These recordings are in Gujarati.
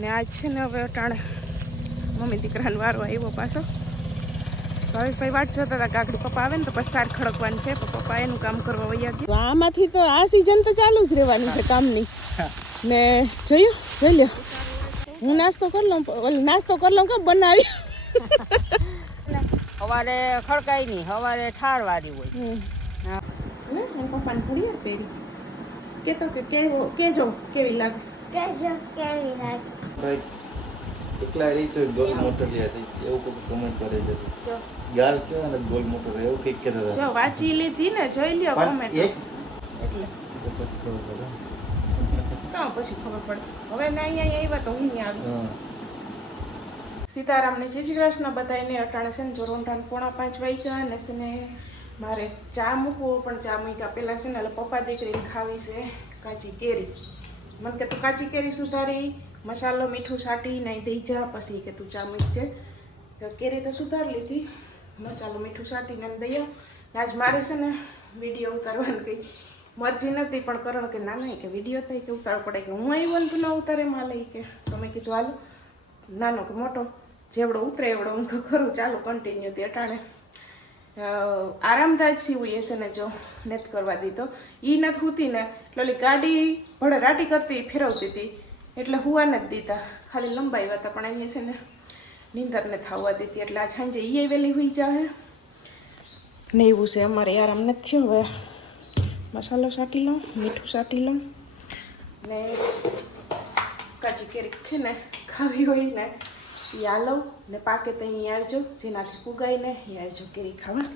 ને આજ છે ને હવે અટાણે મમ્મી દીકરાનો વારો આવ્યો પાછો. ભાવેશભાઈ વાટ જોતા હતા કાકડી પપ્પા આવે ને તો પછી સાર ખડકવાની છે, પણ પપ્પા એનું કામ કરવા વયા ગયા. આમાંથી તો આ સિઝન તો ચાલુ જ રહેવાની છે કામની. ને જોયું જોઈ લ્યો, હું નાસ્તો કરી લઉં, કે બનાવી સવારે ખડકાઈ નહીં, સવારે ઠારવાળી હોય. પપ્પાને થોડી વાર પહેરી કેતો કે કેજો કેવી લાગે, કેવી લાગે. એકલા રહી તો ગોલ મોટર લે છે એવું કોઈ કમેન્ટ કરે છે. ગાલ કેવા ને ગોલ મોટર એવું કઈક કહેતા હતા. જો વાંચી લીધી ને, જોઈ લ્યો કમેન્ટ એટલે પછી ખબર પડે. કાં પછી ખબર પડે. હવે મેં અહીંયા આવ્યા તો હું આવી. સીતારામને જય શ્રી કૃષ્ણ બધાને. અટાણે છે ને જો રોંઢાને 4:45 વાગ્યા અને છે ને મારે ચા મૂકવો, પણ ચા મૂક્યા પહેલાં છે ને એટલે પપ્પા દીકરીને ખાવી છે કાચી કેરી. મને કે તું કાચી કેરી સુધારી, મસાલો મીઠું સાટી નહીં દઈ જા, પછી કે તું ચા મૂકજે. તો કેરી તો સુધારી લીધી, મસાલો મીઠું સાટીને દઈ આવ. આજ મારે છે ને વિડીયો ઉતારવાની કંઈ મરજી નથી, પણ કરણ કે ના કે વિડીયો થાય કે ઉતારવો પડે, કે હું આવ્યો ને તું ના ઉતારે માં લઈ કે તમે કીધું હાલો નાનો કે મોટો જેવડો ઉતરે એવડો હું ખરું ચાલો કન્ટિન્યુ. તે અટાણે આરામદાજ સીવું એ છે ને જો નથી કરવા દીધો, એ નથી હોતી ને એટલે ગાડી ભળે રાટી કરતી ફેરવતી હતી એટલે હુવા નથી દીધા, ખાલી લંબાવ્યા હતા. પણ અહીંયા છે ને નીંદરને થવા દીધી એટલે આ સાંજે એ વહેલી હોઈ જાય ને એવું છે. અમારે આરામ નથી થયો. હવે મસાલો સાટી લઉં, મીઠું સાટી લઉં ને કાચી કેરી છે ને ખાવી હોય ને એ આ લઉં ને પાકે તો અહીં આવજો, જેનાથી પુગાય ને એ આવજો કેરી ખાવા.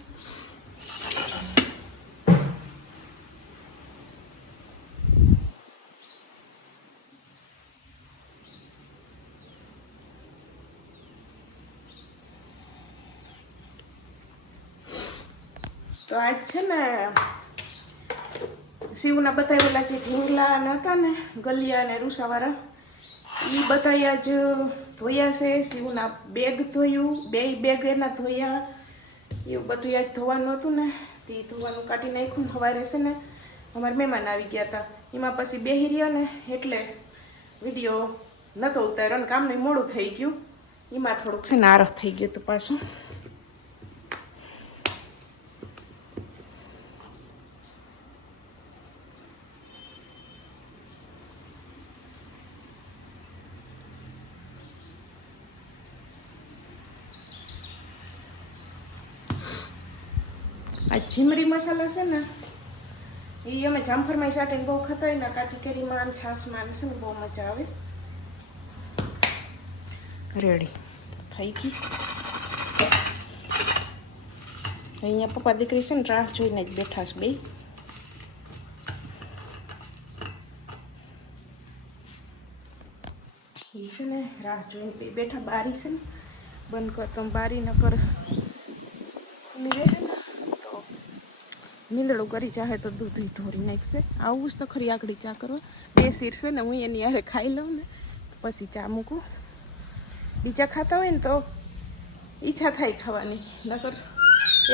તો આજ છે ને શિવના બધા ઓલા જે ઢીંગલા હતા ને ગલિયા અને રૂસાવાળા એ બધા આજ ધોયા છે. શિવના બેગ ધોયું, 2 બેગ એના ધોયા, એવું બધું આજ ધોવાનું હતું ને તે ધોવાનું કાઢી નાખ્યું. સવારે છે ને અમારા મહેમાન આવી ગયા હતા, એમાં પછી બેહી રહ્યા ને એટલે વિડીયો નહોતો ઉતાર્યો અને કામનું મોડું થઈ ગયું. એમાં થોડુંક છે ને આરહ થઈ ગયું હતું પાછું. આ જીમરી મસાલા છે ને એ અમે જામફળમાં સાટીને બહુ ખાતા હોય ને, કાચી કેરીમાં છાશમાં છે ને બહુ મજા આવે. રેડી થઈ ગઈ. અહીંયા પપ્પા દીકરી છે ને રાહ જોઈને જ બેઠા છે બે. એ છે ને રાહ જોઈને બે બેઠા. બારી છે ને બંધ કરતો બારી ન કર નીંદડું કરી ચાહે તો દૂધ ઢોરી નાખશે. આવું જ તો ખરી આકડી ચા કરવા. 2 શીર છે ને હું એની યારે ખાઈ લઉં ને પછી ચા મૂકું. બીજા ખાતા હોય ને તો ઈચ્છા થાય ખાવાની, નકર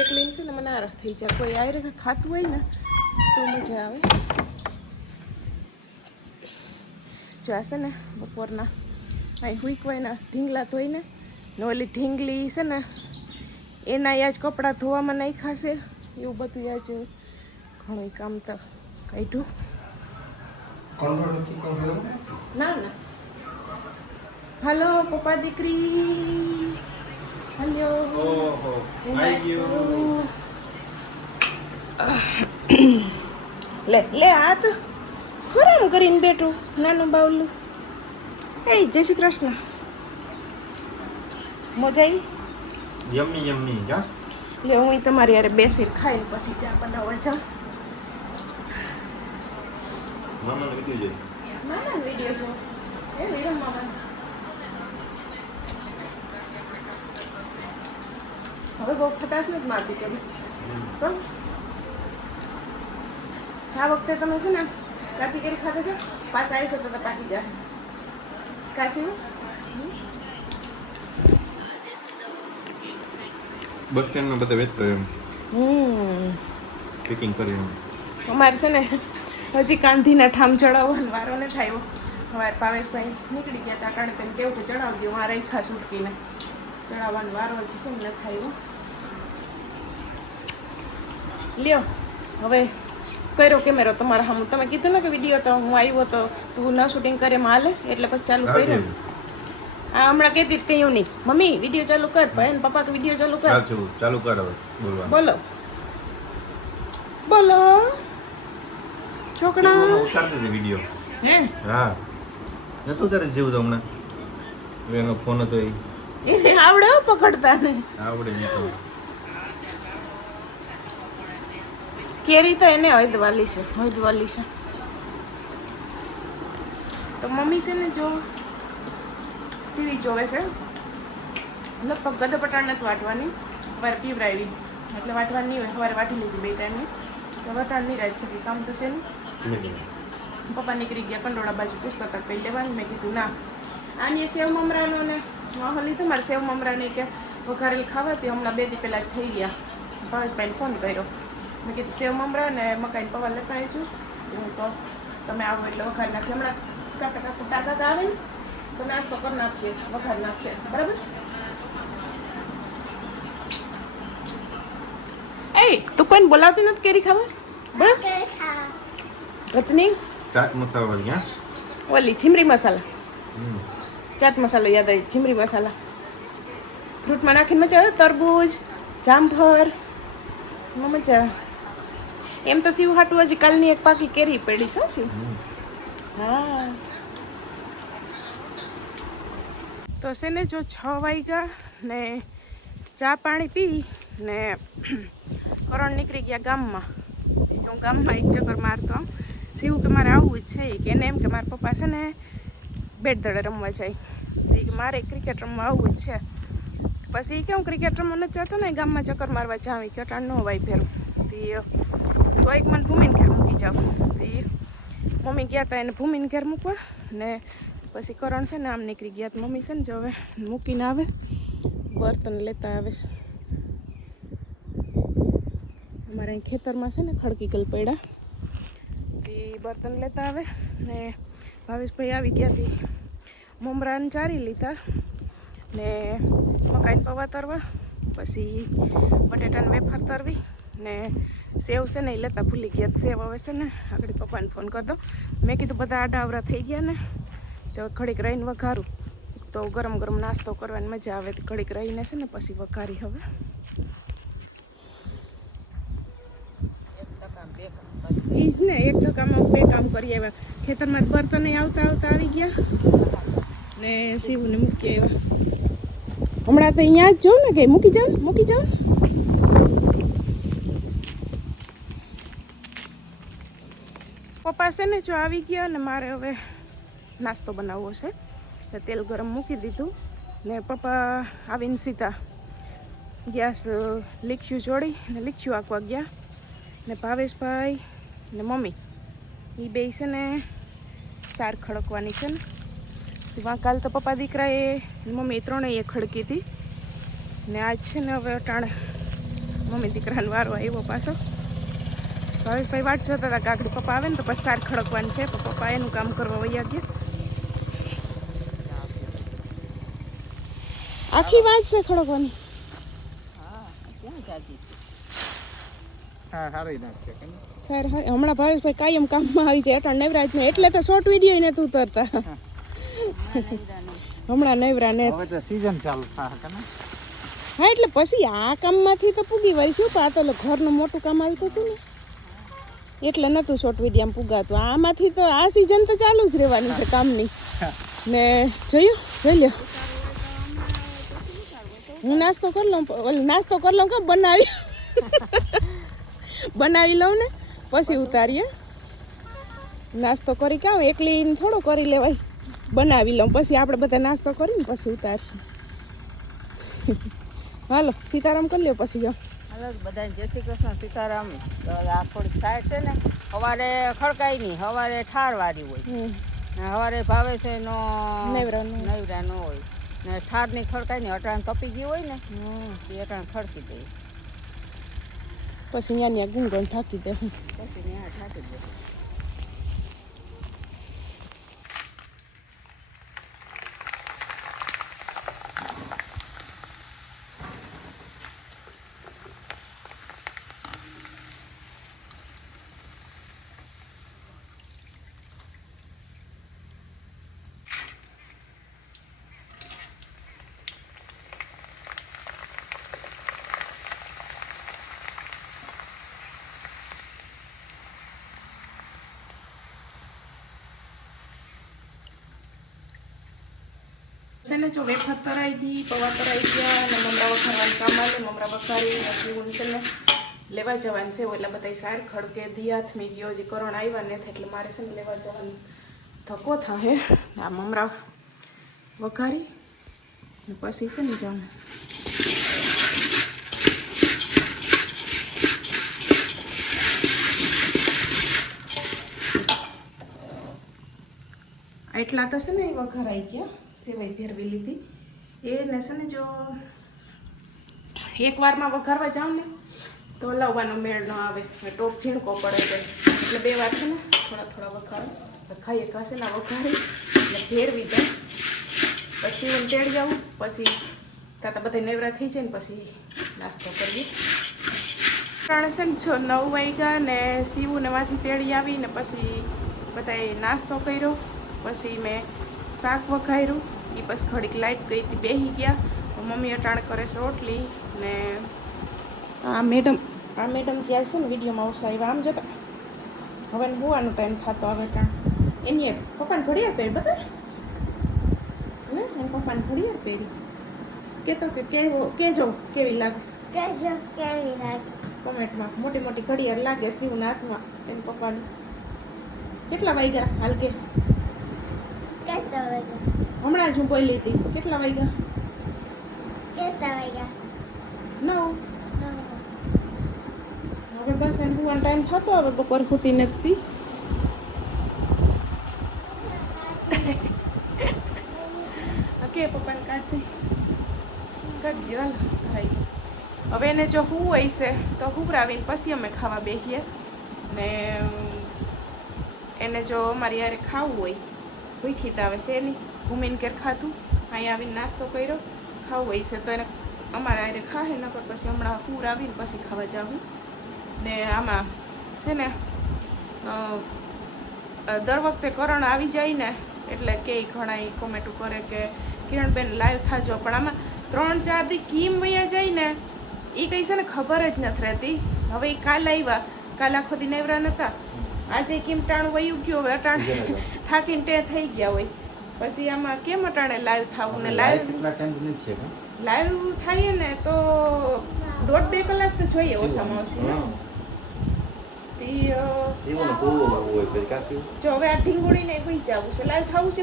એકલી છે ને મને આરહ થઈ જાય. કોઈ આયરે ખાતું હોય ને તો મજા આવે. જો આ છે ને બપોરના અહીં હુંકવાયના ઢીંગલા ધોઈને ને ઓલી ઢીંગલી છે ને એના યાજ કપડાં ધોવામાં નાખ્યા છે. એવું બધું યાજ ઘણું કામ તો કાઢ્યું. ના ના હાલો પપ્પા દીકરી, હાલ્યો લે લે આ તો ખરામ કરીને બેઠું નાનું બાવલું. એ જય શ્રી કૃષ્ણ. મજા આવી? યમ્મી યમ્મી જા. લે હું તમારી યારે બેસી ખાઈને પછી ચા બનાવવા જાઉં. મામાનો વિડિયો જોઈ. નાના વિડીયો જો એ વિરમ મામા. હવે બહુ ખટાશ નથી મારતી કરી તો આ વખતે તમે છે ને કાચી કેરી ખાતા છો, પાછા આવીશો તો પાકી જાય કાચી. બસ સ્ટેન્ડમાં બધા વેચતો એમ પેકિંગ કરી. અમારે છે ને હજી કાંધીના ઠામ ચડાવવાનો વારો ને થાય. સવારે ભાવેશભાઈ નીકળી ગયા હતા કારણ તેને કેવું કે ચડાવજો આ રેખા સુટકીને ચડાવવાનો વારો હજી છે ને નથી આવ્યો. લ્યો હવે કર્યો કેમેરો તમારા સામે. તમે કીધું ને કે વિડીયો તો હું આવ્યો તો તું ન શૂટિંગ કરે માં હાલે એટલે પછી ચાલુ કર્યો. આ હમણાં કહેતી જ કહ્યું નહીં મમ્મી વિડીયો ચાલુ કર ભાઈ પપ્પા કે વિડીયો ચાલુ કર. ચાલુ કર હવે બોલવાનું. બોલો બોલો છોકરા. ઉતારતી હતી વિડીયો. હે હા નતું તારે જેવું તો હમણાં એનો ફોન હતો એ એને આવડે હો પકડતા ને. આવડે નહીં તો કેરી તો એને હૈદવાલી છે. તો મમ્મી છે ને જો ટીવી જોવે છે. લગભગ ગધો પટાણ નથી વાટવાની સવારે પીવરાવી એટલે વાટવાની નહીં હોય. સવારે વાટી લીધી 2 ટાઈમની તો વટાણ નહીં રાખ છે કામ તો છે નહીં. પપ્પા નીકળી ગયા કંડોળા બાજુ પૂછતા હતા પહેલી લેવાની. મેં કીધું ના આની સેવ મમરાનો ને વાહલી તમારે સેવ મમરાની કે વઘારેલ ખાવાથી હમણાં 2 દી પહેલાં થઈ ગયા. ભાવેશભાઈને ફોન કર્યો. મેં કીધું સેવ મમરા ને મકાઈને પૌવા લેતા આવીશું. હું કહું તમે આવો એટલે વઘાર નાખીએ. હમણાં કાકા ટાકા આવે ને તો નાસ્તો કરી નાખીએ વઘાર નાખીએ બરાબર. એ તું કોઈને બોલાવતી નથી કેરી ખાવા બરાબર. ગતની ચાટ મસાલા વાળી હા ઓલી ચીમરી મસાલા ચાટ મસાલો યાદ આવી. ચીમરી મસાલા ફ્રૂટમાં નાખીને મજા આવે. તરબૂચ જામફળ મજા આવે. એમ તો શિવ હાટું હજી કાલની એક પાકી કેરી પડી છે શિવ. હા તો છે ને જો 6 વાગ્યા ને ચા પાણી પી ને કરણ નીકળી ગયા ગામમાં. હું ગામમાં એક ચક્કર મારતો. શિવ કે મારે આવવું જ છે કે એને એમ કે મારા પપ્પા છે ને બેટ દડે રમવા જાય. કે મારે ક્રિકેટ રમવા આવવું જ છે. પછી કે હું ક્રિકેટ રમવા નથી જતો ને ગામમાં ચક્કર મારવા જાવી કે અટાણ ન હોય ફેરું. તો એક મને ભૂમિને ઘેર મૂકી જાવ. મમ્મી ગયા હતા એને ભૂમિને ઘેર મૂકવા ને પછી કરણ છે ને આમ નીકળી ગયા. તો મમ્મી છે ને જો હવે મૂકીને આવે બર્તન લેતા આવે. અમારે અહીં ખેતરમાં છે ને ખડકી ગલ પડ્યા એ બર્તન લેતા આવે ને ભાવેશભાઈ આવી ગયા હતી મમરાને ચારી લીધા ને મકાઈને પૌવા તરવા પછી બટેટાને વેફર તરવી ને સેવ છે ને એ લેતા ભૂલી ગયા. સેવ હવે છે ને આગળ પપ્પાને ફોન કરી દો. મેં કીધું બધા આડાવરા થઈ ગયા ને તો ઘડીક રહીને વઘારું તો ગરમ ગરમ નાસ્તો કરવાની મજા આવે. ઘડીક રહીને છે ને પછી વઘારી હવે. એ જ ને એક ધક્કામાં 2 કામ કરી આવ્યા. ખેતરમાં બર્તન આવતા આવી ગયા ને શિવને મૂકી આવ્યા. હમણાં તો અહીંયા જ જાઉં ને કે મૂકી જાઉં. પપ્પા છે ને જો આવી ગયા ને મારે હવે નાસ્તો બનાવવો છે. તો તેલ ગરમ મૂકી દીધું ને પપ્પા આવીને સીધા ગેસ લીખ્યું જોડી ને લીખ્યું આંકવા ગયા ને ભાવેશભાઈ ને મમ્મી એ બે છે ને સાર ખડકવાની છે ને. કાલ તો પપ્પા દીકરાએ મમ્મી ત્રણેય ખડકી હતી ને આજ છે ને હવે અટાણે મમ્મી દીકરાનો વારો આવ્યો પાછો. ભાવેશભાઈ વાટ જોતા હતા કાકડી પપ્પા આવે ને તો પછી સાર ખડકવાની છે. પણ પપ્પા એનું કામ કરવા વૈયા ગયા. આખી વાત છે ખડકવાની. સાર હમણાં ભાવેશભાઈ કાયમ કામમાં આવી જાય અટાણ નવરાજ ને એટલે તો શોર્ટ વિડીયો ને તું ઉતરતા હમણાં નવરા ને સીઝન ચાલુ થાય કે હા એટલે પછી આ કામમાંથી તો પૂગી વળ્યું પણ આ તો ઘરનું મોટું કામ આવતું હતું ને એટલે નહોતું શોર્ટ વિડીયો પૂગાતું. આમાંથી તો આ સિઝન તો ચાલુ જ રહેવાની છે કામની ને જોઈ લો. હું નાસ્તો કરી લઉં કે બનાવી લઉં ને પછી ઉતારીએ. નાસ્તો કરી કામ એકલી થોડો કરી લેવાય. બનાવી લઉં પછી આપણે બધા નાસ્તો કરીને પછી ઉતારશું. હાલો સીતારામ કરી લ્યો પછી જો. હાલો બધાને જય શ્રી કૃષ્ણ સીતારામ. આ થોડીક સાઈડ છે ને સવારે ખડકાય નહીં. સવારે ઠારવાળી હોય ને સવારે ભાવે છે નો નવરા ન હોય ને ઠારની ખડકાય નહીં. અટાણ તપી ગઈ હોય ને એ અટાણ ખડકી દે પછી ત્યાં ગુંગણ થાકી દે. પછી ત્યાં થાકી દે. છે ને જો વેફર તરાઈ ગઈ, પૌવા તરાઈ ગયા અને મમરા વઘારવાનું કામ આવે. મમરા વઘારી પછી છે ને લેવા જવાનું છે એટલે બધા સાર ખડકે દી હાથમી ગયો જે કરણ આવ્યા નથી એટલે મારે છે ને લેવા જવાનું ધક્કો થાય. આ મમરા વઘારી ને પછી છે ને જાઉં એટલા તો છે ને એ વઘારાઈ ગયા. સેવાઈ ફેરવી લીધી એને છે ને જો એક વારમાં વઘારવા જાઉં ને તો લાવવાનો મેળ ન આવે, ટોપ ઝીણકો પડે છે એટલે 2 વાર છે ને થોડા થોડા વઘારો ખાઈએ ખાશે ને વઘારી એટલે ફેરવી દઉં પછી એમ તેડી આવું. પછી તાતા બધા નેવરા થઈ જાય ને પછી નાસ્તો કરીએ. કારણ છે ને જો 9 વાગ્યા ને સીવુને માંથી તેડી આવીને પછી બધાએ નાસ્તો કર્યો. પછી મેં શાક વઘાર્યું એ પછી ઘડીક લાઈટ ગઈ હતી બેસી ગયા. મમ્મી અટાણ કરે છે રોટલી ને આ મેડમ જ્યાં છે ને વિડીયોમાં આવશે આવ્યા આમ જતા હવે હોવાનો ટાઈમ થતો આવે ટાણ એની પપ્પાને ઘડિયાળ પહેરી બધા હે એને પપ્પાને ઘડિયાળ પહેરી કહેતો કે કેજો કેવી લાગે કેજો કેવી લાગે કોમેન્ટમાં. મોટી મોટી ઘડિયાળ લાગે શિવના હાથમાં એને પપ્પાને. કેટલા વાગ્યા હાલ કે કેટલા વાગ્યા હમણાં જ હું બોલી હતી કેટલા વાગ્યા? કેટલા વાગ્યા 9. હવે બસ એને હોવાનો ટાઈમ થતો હવે બપોર સુધી નથી. કે પપ્પાને કાઢી કાઢી હાલ ખાઈ. હવે એને જો હું હોય છે તો હુવરાવીને પછી અમે ખાવા બેસીએ ને એને જો અમારી યારે ખાવું હોય ભૂખી તો આવે છે નહીં ભૂમિને ઘેર ખાધું અહીંયા આવીને નાસ્તો કર્યો ખાવું હોય છે તો એને અમારે યારે ખાહે નકર પછી હમણાં હુવરાવીને પછી ખાવા જાવું. ને આમાં છે ને દર વખતે કરણ આવી જાય ને એટલે કે ઘણા કોમેન્ટો કરે કે કિરણબેન લાઈવ થાજો પણ આમાં 3-4 દી કેમ વયા જાય ને એ કંઈ છે ને ખબર જ નથી રહેતી. હવે એ કાલ આવ્યા કાલ આખો દી નેવરા નહોતા આજે કેમ ટાણું વયું ગયું હવે અટાણે થાકીને ટે થઈ ગયા હોય પછી આમાં કેમ અટાણે લાઈવ થવું ને લાઈવ થાય ને તો 1.5-2 કલાક તો જોઈએ ઓછામાં ઓછી. જો હવે આ ઢીંગુડી ને કોઈ જવું છે લાઈવ થવું છે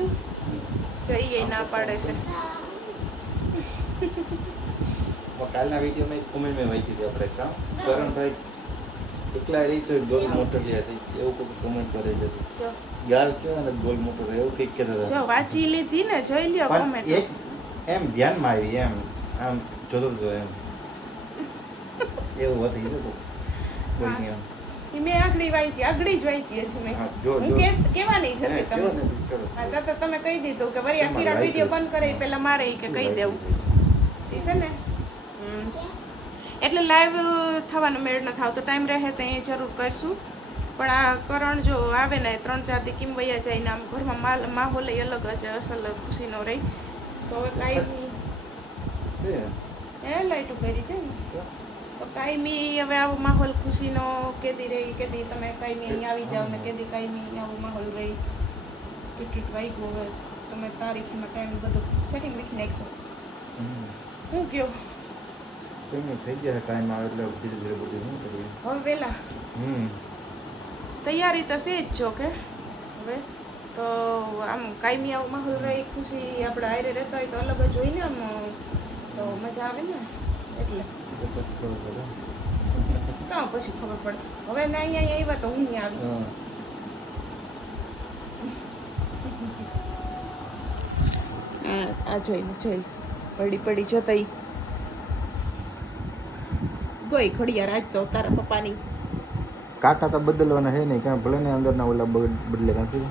જો એ ના પાડે છે. કાલના વિડીયોમાં એક કોમેન્ટ મેં વાંચી હતી આપણે કામ કરણભાઈ એકલા રહી તો ગોલ મોટર લે છે એવું કોઈ કોમેન્ટ કરેલી હતી. ગાલ કયો અને ગોલ મોટર એવું કંઈક કહેતા હતા. જો વાંચી લીધી ને જોઈ લ્યો કોમેન્ટ. એક એમ ધ્યાનમાં આવી એમ આમ જોતો હતો એમ એવું હતું કોઈ એમ મેં આગળી વાંચી આગળી જ વાંચી છે મેં. હું કેવાની છે તમે તો તમે કહી દીધું કે વળી આ કિરણ વિડીયો બંધ કરે પેલા મારે કે કહી દેવું છે ને. એટલે લાઈવ થવાનો મેળ ન થાવ તો ટાઈમ રહે તો એ જરૂર કરશું પણ આ કરણ જો આવે ને 3-4 દી કેમ વયા જાય ને આમ ઘરમાં માહોલ અલગ જ અસલ ખુશીનો રહી તો હવે કાંઈ એ લાઈટ ઉભેરી છે ને તો કાયમી હવે આવો માહોલ ખુશીનો કેદી રહી કેદી તમે કાયમી અહીં આવી જાઓ ને કેદી કાયમી આવો માહોલ રહી ટિકિટ વાગ્યું હવે તમે તારીખમાં ટાઈમ બધું સેટિંગ લખી નાખશો. હું કયો થઈ ગયા ટાઈમ આવે એટલે ધીરે ધીરે બધું શું કરીએ હવે વહેલા તૈયારી તો છે જ જો કે હવે તો આમ કાયમી આવો માહોલ રહી ખુશી આપણે હારે રહેતા હોય તો અલગ જ હોય ને આમ તો મજા આવે ને એટલે પછી ખબર પડે કાં પછી ખબર પડે હવે ને અહીંયા આવ્યા તો હું આવી આ જોઈ પડી જોતા ગઈ ઘડિયાળ આજ તો તારા પપ્પાની કાંટા તો બદલવાના હે નહીં કારણ ભલે ને અંદરના ઓલા બદલે કાં શું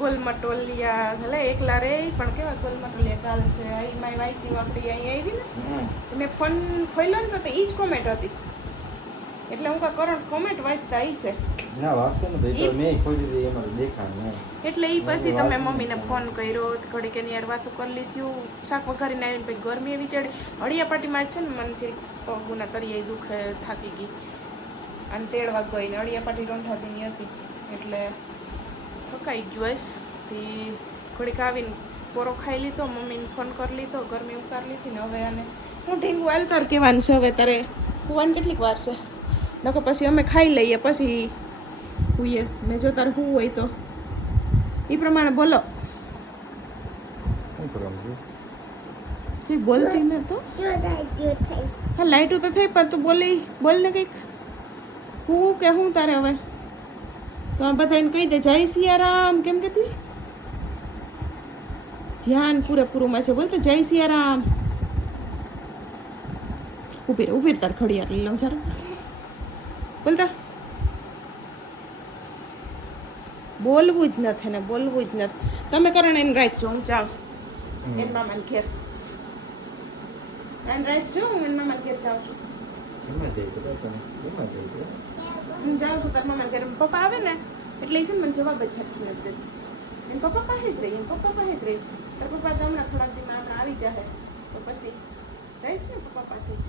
ગોલમટોલિયા ભલે એકલા રે પણ કેવા ગોલમટોલિયા કાલ છે એમાં વાંચી વાપરી અહીં આવી ને મેં ફોન ખોલ્યો ને તો એ જ કોમેન્ટ હતી એટલે હું કા કરણ કોમેન્ટ વાંચતા આવી છે ના વાંચતો નથી તો મેં ખોલી દીધી એમાં દેખાય એટલે એ પછી તમે મમ્મીને ફોન કર્યો ઘડીક એની યાર વાતો કરી લીધું શાક વઘારીને આવીને પછી ગરમી એવી ચડી અળિયાપાટીમાં જ છે ને મને જે પગુના તરિયાઈ દુખે થાકી ગઈ અને તેડવા ગઈ ને અળિયાપાટી રોંઢાતીની હતી એટલે થકાઈ ગયું હશ તે ઘડીક આવીને પોરો ખાઈ લીધો, મમ્મીને ફોન કરી લીધો, ગરમી ઉતારી લીધી ને હવે આને હું ઢીંગું આલતાર કહેવાનું છે. હવે તારે હોવાની કેટલીક વાર છે, નકર પછી અમે ખાઈ લઈએ પછી હુઈએ ને જો તારે શું હોય તો એ પ્રમાણે બોલો. શું કરવાનું છે? કંઈક બોલતી ને તો જો થઈ હા લાઈટું તો થઈ પણ તું બોલ ને કંઈક હું કે હું તારે હવે તો આ બધાને કહી દે જય સિયારામ કેમ કહેતી ધ્યાન પૂરેપૂરું છે. બોલ તો જય સિયારામ. ઉભી તાર ઘડિયાળ લઈ લઉં ચાલો બોલતા બોલવું જ નથી ને બોલવું જ નથી. તમે કરો ને એને રાખજો, હું જાઉં એન મામાને ઘેર. એને રાખજો, હું એન મામાને ઘેર જાઉં છું. એમાં જઈ બધા તમે એમાં જઈ બધા. હું જાઉં છું તાર મામાને ઘેર. પપ્પા આવે ને એટલે એ છે ને મને જવાબ જ આપી નથી. એમ પપ્પા પાસે જ રહી, એમ પપ્પા પાસે જ રહી. તાર પપ્પા તો હમણાં થોડાક દીમાં હમણાં આવી જાય તો પછી રહીશ ને પપ્પા પાસે જ.